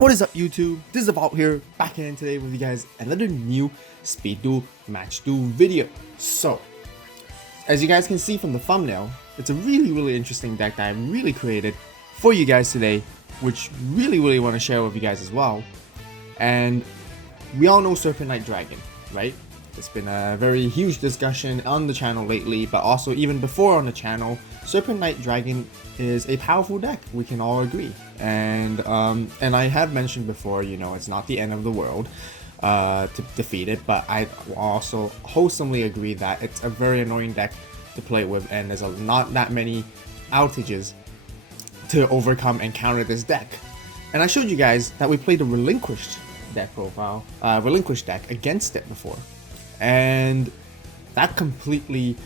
What is up, YouTube? This is AVAULT here, back in today with you guys another new Speed Duel Match Duel video. So, as you guys can see from the thumbnail, it's a really interesting deck that I really created for you guys today, which really want to share with you guys as well. And we all know Serpent Knight Dragon, right? It's been a very huge discussion on the channel lately, but also even before on the channel, Serpent Knight Dragon is a powerful deck, we can all agree. And I have mentioned before, you know, it's not the end of the world to defeat it, but I also wholesomely agree that it's a very annoying deck to play with, and there's not that many outages to overcome and counter this deck. And I showed you guys that we played a Relinquished deck profile, Relinquished deck against it before, and that completely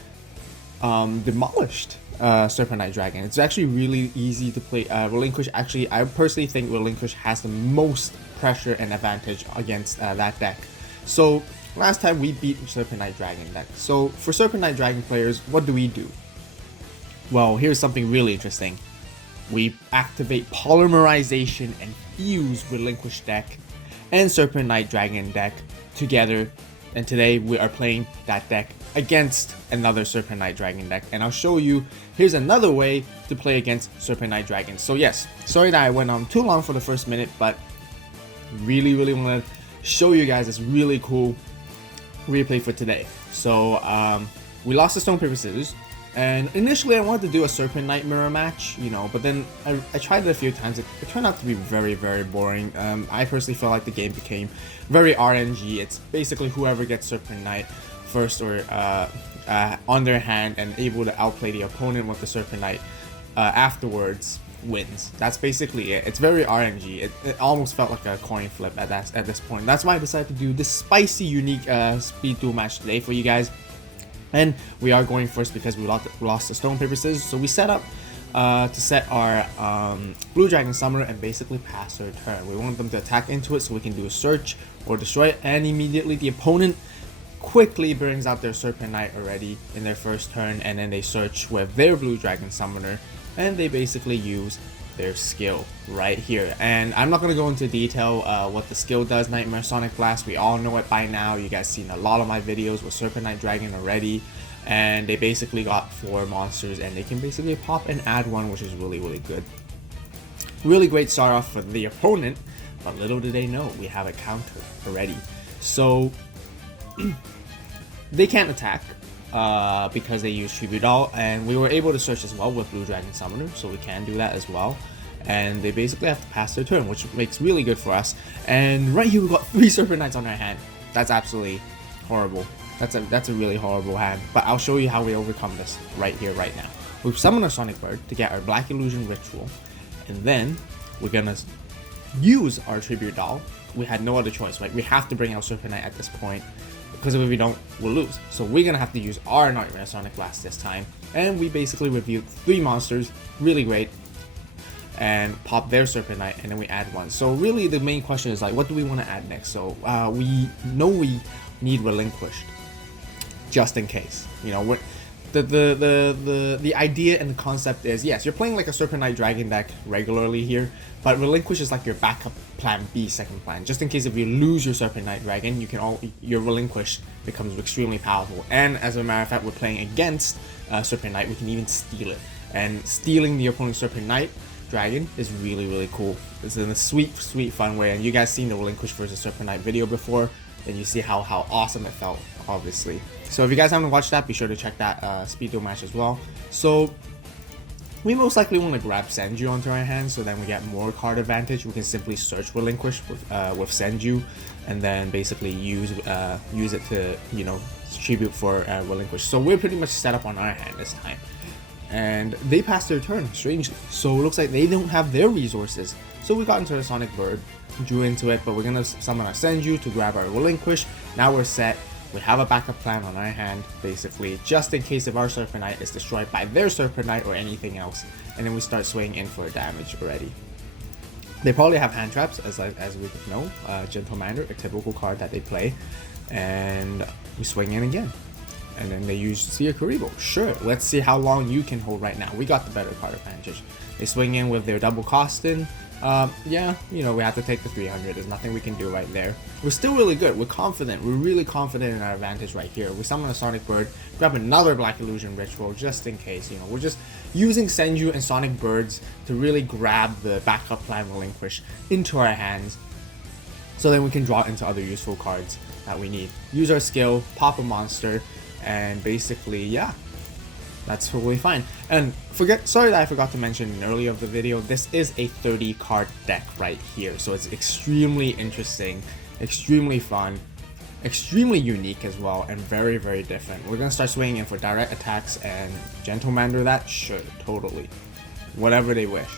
demolished Serpent Knight Dragon. It's actually really easy to play Relinquish. Actually, I personally think Relinquish has the most pressure and advantage against that deck. So last time we beat Serpent Knight Dragon deck. So for Serpent Knight Dragon players, what do? Well, here's something really interesting. We activate Polymerization and fuse Relinquish deck and Serpent Knight Dragon deck together, and today we are playing that deck against another Serpent Knight Dragon deck, and I'll show you here's another way to play against Serpent Knight Dragon. So yes, sorry that I went on too long for the first minute, but really want to show you guys this really cool replay for today. So we lost the stone paper scissors, and initially I wanted to do a Serpent Knight mirror match, you know, but then I tried it a few times. It turned out to be very boring. I personally felt like the game became very RNG. It's basically whoever gets Serpent Knight first or on their hand and able to outplay the opponent with the Serpent Knight afterwards wins. That's basically it. It's very RNG. It almost felt like a coin flip at this point. That's why I decided to do this spicy, unique Speed Duel match today for you guys. And we are going first because we lost the stone paper scissors. So we set up to set our Blue Dragon Summoner and basically pass their turn. We want them to attack into it so we can do a search or destroy it, and immediately the opponent quickly brings out their Serpent Knight already in their first turn, and then they search with their Blue Dragon Summoner, and they basically use their skill right here. And I'm not going to go into detail what the skill does. Nightmare Sonic Blast, we all know it by now. You guys seen a lot of my videos with Serpent Knight Dragon already, and they basically got 4 monsters and they can basically pop and add 1, which is really good. Really great start off for the opponent, but little do they know we have a counter already. So they can't attack because they use Tribute Doll, and we were able to search as well with Blue Dragon Summoner, so we can do that as well. And they basically have to pass their turn, which makes really good for us. And right here we got 3 Serpent Knights on our hand. That's absolutely horrible. That's a really horrible hand, but I'll show you how we overcome this right here, right now. We've summoned our Sonic Bird to get our Black Illusion Ritual, and then we're gonna use our Tribute Doll. We had no other choice, right? We have to bring out Serpent Knight at this point, because if we don't, we'll lose. So we're gonna have to use our Nightmare Sonic Blast this time, and we basically reviewed 3 monsters, really great, and pop their Serpent Knight, and then we add 1. So really the main question is like, what do we want to add next? So we know we need Relinquished, just in case, you know. The idea and the concept is, yes, you're playing like a Serpent Knight Dragon deck regularly here, but Relinquish is like your backup plan B, second plan, just in case if you lose your Serpent Knight Dragon, your Relinquish becomes extremely powerful. And as a matter of fact, we're playing against Serpent Knight, we can even steal it, and stealing the opponent's Serpent Knight Dragon is really cool. It's in a sweet fun way, and you guys seen the Relinquish versus Serpent Knight video before, and you see how awesome it felt, obviously. So if you guys haven't watched that, be sure to check that Speed Duel match as well. So we most likely want to grab Senju onto our hands, so then we get more card advantage. We can simply search Relinquish with Senju, and then basically use it to, you know, tribute for Relinquish. So we're pretty much set up on our hand this time, and they passed their turn strangely. So it looks like they don't have their resources. So we got into the Sonic Bird, drew into it, but we're gonna summon our Senju to grab our Relinquish. Now we're set. We have a backup plan on our hand, basically, just in case if our Serpent Knight is destroyed by their Serpent Knight or anything else, and then we start swinging in for damage already. They probably have hand traps, as we know. Gentle Mander, a typical card that they play, and we swing in again. And then they use Sphere Karibo. Sure, let's see how long you can hold right now. We got the better card advantage. They swing in with their double Costin, Yeah, you know, we have to take the 300. There's nothing we can do right there. We're still really good. We're confident. We're really confident in our advantage right here. We summon a Sonic Bird, grab another Black Illusion Ritual just in case. You know, we're just using Senju and Sonic Birds to really grab the backup plan Relinquish into our hands, so then we can draw into other useful cards that we need. Use our skill, pop a monster, and basically, yeah, that's totally fine. And sorry that I forgot to mention in earlier of the video, this is a 30 card deck right here. So it's extremely interesting, extremely fun, extremely unique as well, and very, very different. We're gonna start swinging in for direct attacks and Gentlemander that? Sure, totally. Whatever they wish.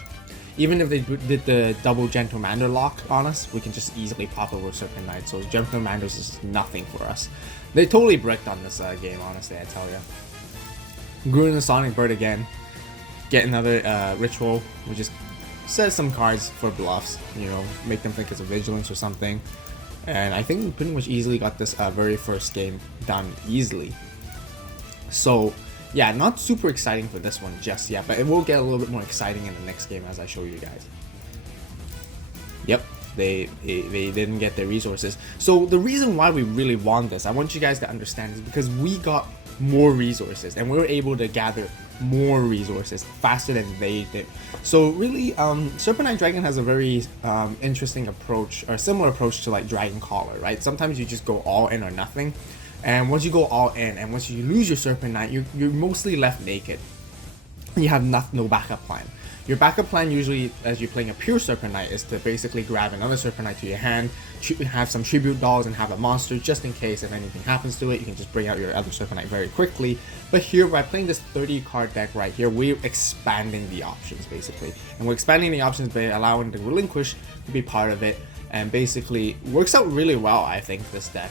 Even if they did the double Gentlemander lock on us, we can just easily pop over Serpent Knight. So Gentlemanders is nothing for us. They totally bricked on this game, honestly, I tell ya. Grew in the Sonic Bird again, get another ritual. We just set some cards for bluffs, you know, make them think it's a Vigilance or something. And I think we pretty much easily got this very first game done easily. So yeah, not super exciting for this one just yet, but it will get a little bit more exciting in the next game as I show you guys. Yep, they didn't get their resources. So the reason why we really want this, I want you guys to understand, is because we got more resources and we were able to gather more resources faster than they did. So really, Serpent Knight Dragon has a very interesting approach, or similar approach to like Dragon Caller, right? Sometimes you just go all in or nothing, and once you go all in and once you lose your Serpent Knight, you're mostly left naked. You have no backup plan. Your backup plan usually, as you're playing a pure Serpent Knight, is to basically grab another Serpent Knight to your hand, have some tribute dolls, and have a monster just in case if anything happens to it. You can just bring out your other Serpent Knight very quickly. But here, by playing this 30 card deck right here, we're expanding the options basically, and we're expanding the options by allowing the Relinquish to be part of it. And basically works out really well, I think, this deck,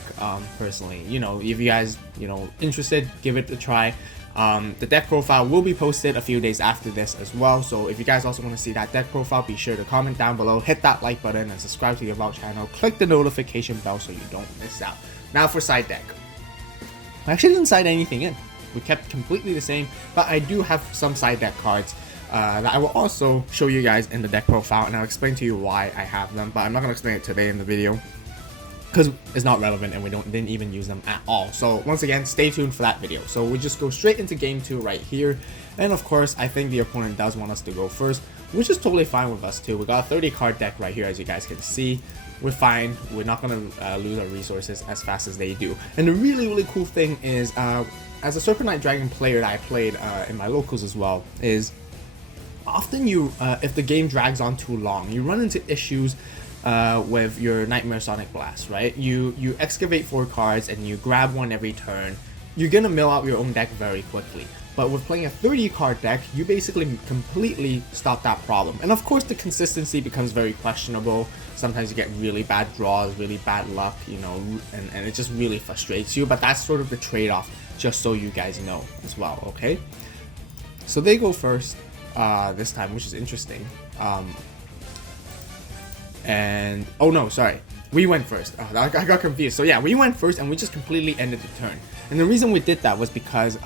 personally. You know, if you guys, you know, interested, give it a try. The deck profile will be posted a few days after this as well, so if you guys also want to see that deck profile, be sure to comment down below, hit that like button, and subscribe to the AVAULT channel. Click the notification bell so you don't miss out. Now for side deck. I actually didn't side anything in. We kept completely the same, but I do have some side deck cards that I will also show you guys in the deck profile, and I'll explain to you why I have them, but I'm not going to explain it today in the video because it's not relevant and we didn't even use them at all. So once again, stay tuned for that video. So we just go straight into game 2 right here, and of course I think the opponent does want us to go first, which is totally fine with us too. We got a 30 card deck right here, as you guys can see. We're fine. We're not going to lose our resources as fast as they do. And the really cool thing is, as a Serpent Knight Dragon player that I played in my locals as well, is often you, if the game drags on too long, you run into issues with your Nightmare Sonic Blast, right? You excavate 4 cards and you grab one every turn. You're gonna mill out your own deck very quickly. But with playing a 30 card deck, you basically completely stop that problem. And of course the consistency becomes very questionable. Sometimes you get really bad draws, really bad luck, you know, and it just really frustrates you. But that's sort of the trade-off, just so you guys know as well, okay? So they go first this time, which is interesting. And oh no, sorry, we went first. Oh, I got confused. So yeah, we went first and we just completely ended the turn. And the reason we did that was because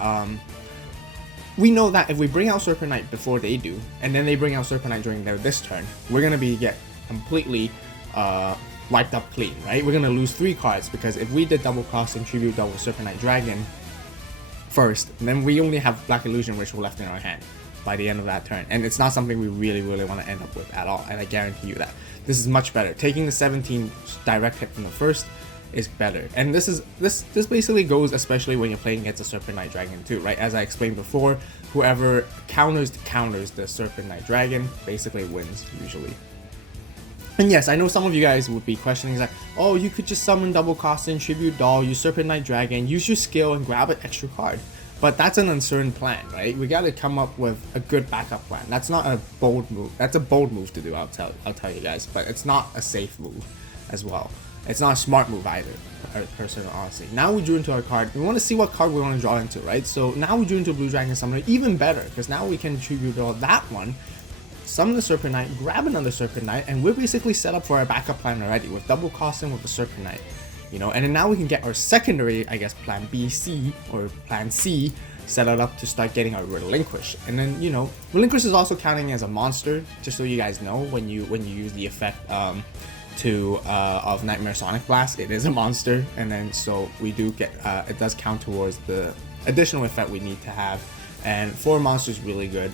we know that if we bring out Serpent Knight before they do, and then they bring out Serpent Knight during this turn, we're gonna get completely wiped up clean, right? We're gonna lose 3 cards, because if we did double cross and tribute double Serpent Knight Dragon first, then we only have Black Illusion Ritual left in our hand by the end of that turn, and it's not something we really want to end up with at all, and I guarantee you that. This is much better. Taking the 17 direct hit from the first is better, and this basically goes especially when you're playing against a Serpent Knight Dragon too, right? As I explained before, whoever counters the Serpent Knight Dragon basically wins usually. And yes, I know some of you guys would be questioning like, oh, you could just summon double cost and tribute doll, use Serpent Knight Dragon, use your skill and grab an extra card. But that's an uncertain plan, right? We gotta come up with a good backup plan. That's not a bold move. That's a bold move to do, I'll tell you guys. But it's not a safe move as well. It's not a smart move either, personally, honestly. Now we drew into our card. We want to see what card we want to draw into, right? So now we drew into Blue Dragon Summoner, even better, because now we can tribute draw that one, summon the Serpent Knight, grab another Serpent Knight, and we're basically set up for our backup plan already with double costing with the Serpent Knight. you know. And then now we can get our secondary, I guess, plan B, C, or plan C set it up to start getting our Relinquished. And then, you know, Relinquished is also counting as a monster, just so you guys know. When you use the effect of Nightmare Sonic Blast, it is a monster. And then so we do get it does count towards the additional effect we need to have. And 4 monsters really good.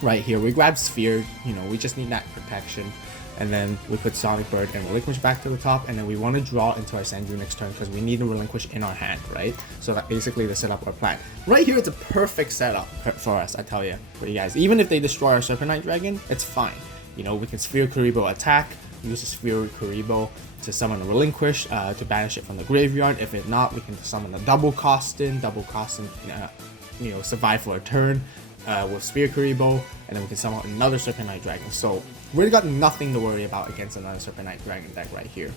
Right here we grab Sphere, you know, we just need that protection. And then we put Sonic Bird and Relinquish back to the top, and then we want to draw into our Senju next turn because we need to Relinquish in our hand, right? So that basically to set up our plan. Right here, it's a perfect setup for us, I tell you, for you guys. Even if they destroy our Serpent Knight Dragon, it's fine. You know, we can Sphere Kuribo attack, use the Sphere Kuribo to summon a Relinquish, to banish it from the graveyard. If it not, we can summon a double cost in, you know, survive for a turn. With Sphere Kuribo, and then we can summon another Serpent Knight Dragon. So we've got nothing to worry about against another Serpent Knight Dragon deck right here.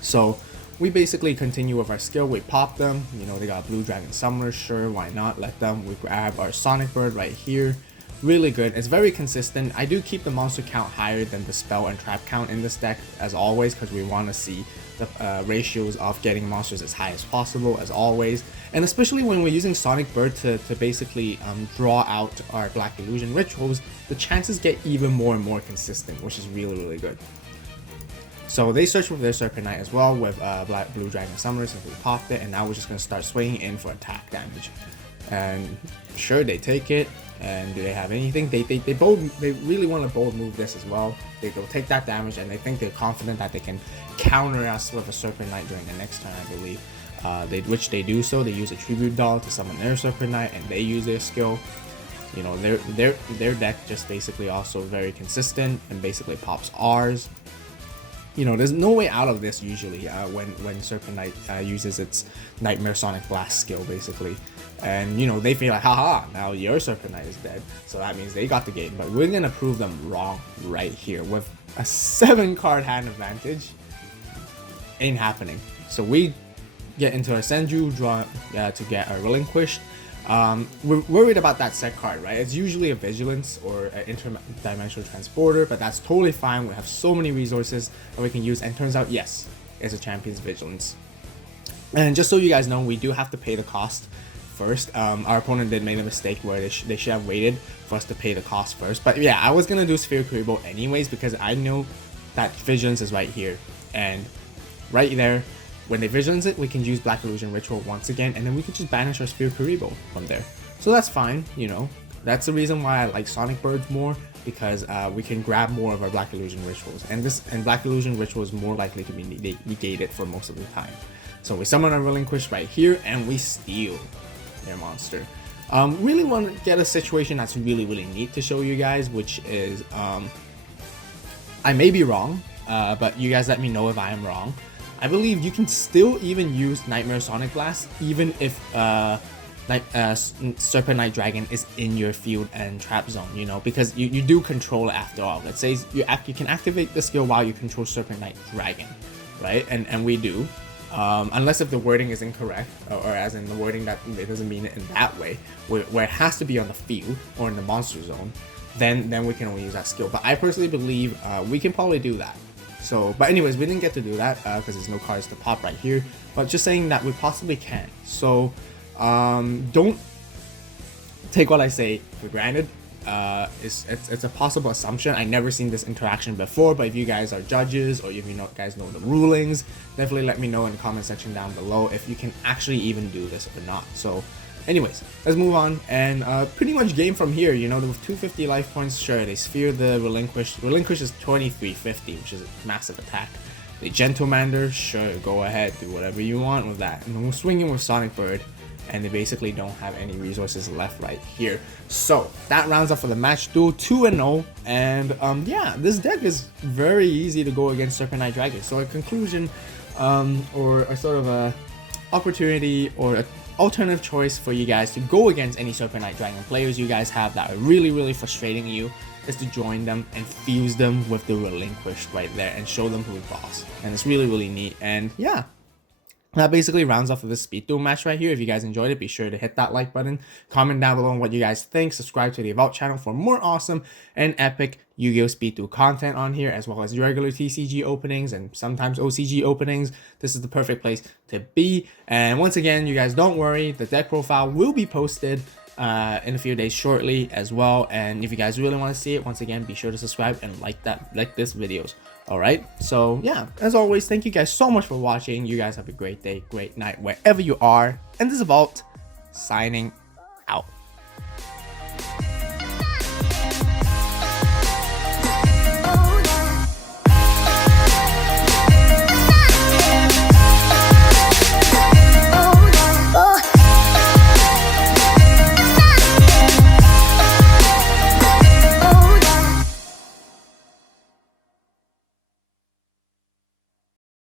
So we basically continue with our skill. We pop them. You know, they got Blue Dragon Summoner. Sure, why not? Let them. We grab our Sonic Bird right here. Really good. It's very consistent. I do keep the monster count higher than the spell and trap count in this deck as always, because we want to see the ratios of getting monsters as high as possible as always. And especially when we're using Sonic Bird to basically draw out our Black Illusion rituals, the chances get even more and more consistent, which is really good. So they search with their Serpent Knight as well with Blue Dragon Summoner since we popped it, and now we're just going to start swinging in for attack damage. And sure, they take it. And do they have anything? They really want to bold move this as well. They'll take that damage, and they think they're confident that they can counter us with a Serpent Knight during the next turn, I believe. Which they do so. They use a Tribute Doll to summon their Serpent Knight, and they use their skill. You know, their deck just basically also very consistent and basically pops ours. You know, there's no way out of this usually when Serpent Knight uses its Nightmare Sonic Blast skill basically. And you know, they feel like, haha, now your Serpent Knight is dead, so that means they got the game. But we're gonna prove them wrong right here with a 7-card hand advantage. Ain't happening. So we get into our Senju, draw to get our Relinquished. We're worried about that set card, right? It's usually a Vigilance or an Interdimensional Transporter, but that's totally fine. We have so many resources that we can use, and turns out, yes, it's a Champion's Vigilance. And just so you guys know, we do have to pay the cost first. Our opponent did make a mistake where they should have waited for us to pay the cost first. But yeah, I was gonna do Sphere Kuribo anyways because I know that Vigilance is right here, and right there, when they Vigilance it, we can use Black Illusion Ritual once again, and then we can just banish our Sphere Kuribo from there. So that's fine, you know. That's the reason why I like Sonic Birds more, because we can grab more of our Black Illusion Rituals, and Black Illusion Ritual is more likely to be negated for most of the time. So we summon our Relinquish right here, and we steal their monster. Really want to get a situation that's really neat to show you guys, which is I may be wrong, but you guys let me know if I am wrong. I believe you can still even use Nightmare Sonic Blast even if Serpent Knight Dragon is in your field and trap zone, you know, because you do control it after all. Let's say you can activate the skill while you control Serpent Knight Dragon, right? And we do. Unless if the wording is incorrect, or as in the wording that it doesn't mean it in that way, where it has to be on the field or in the monster zone, then we can only use that skill. But I personally believe we can probably do that. So, but anyways, we didn't get to do that because there's no cards to pop right here. But just saying that we possibly can. So, don't take what I say for granted. It's a possible assumption. I never seen this interaction before, but if you guys are judges or if you guys know the rulings, definitely let me know in the comment section down below if you can actually even do this or not. So anyways, let's move on, and pretty much game from here. You know, with 250 life points, sure, they Sphere the Relinquish. Relinquish is 2350, which is a massive attack. They Gentlemander, sure, go ahead, do whatever you want with that. And then we're swinging with Sonic Bird, and they basically don't have any resources left right here. So that rounds up for the match duel, 2-0, and yeah, this deck is very easy to go against Serpent Knight Dragon. So a conclusion, or a sort of a opportunity or a alternative choice for you guys to go against any Serpent Knight Dragon players you guys have that are really frustrating you, is to join them and fuse them with the Relinquished right there and show them who's boss. And it's really neat. And yeah, That basically rounds off of the speed duel match right here. If you guys enjoyed it, be sure to hit that like button, comment down below on what you guys think, subscribe to the AVAULT channel for more awesome and epic Yu-Gi-Oh Speed Duel content on here, as well as regular TCG openings and sometimes OCG openings. This is the perfect place to be. And once again, you guys don't worry, the deck profile will be posted in a few days shortly as well. And if you guys really want to see it, once again, be sure to subscribe and like this videos. All right, so yeah, as always, thank you guys so much for watching. You guys have a great day, great night wherever you are, and this is AVAULT signing out.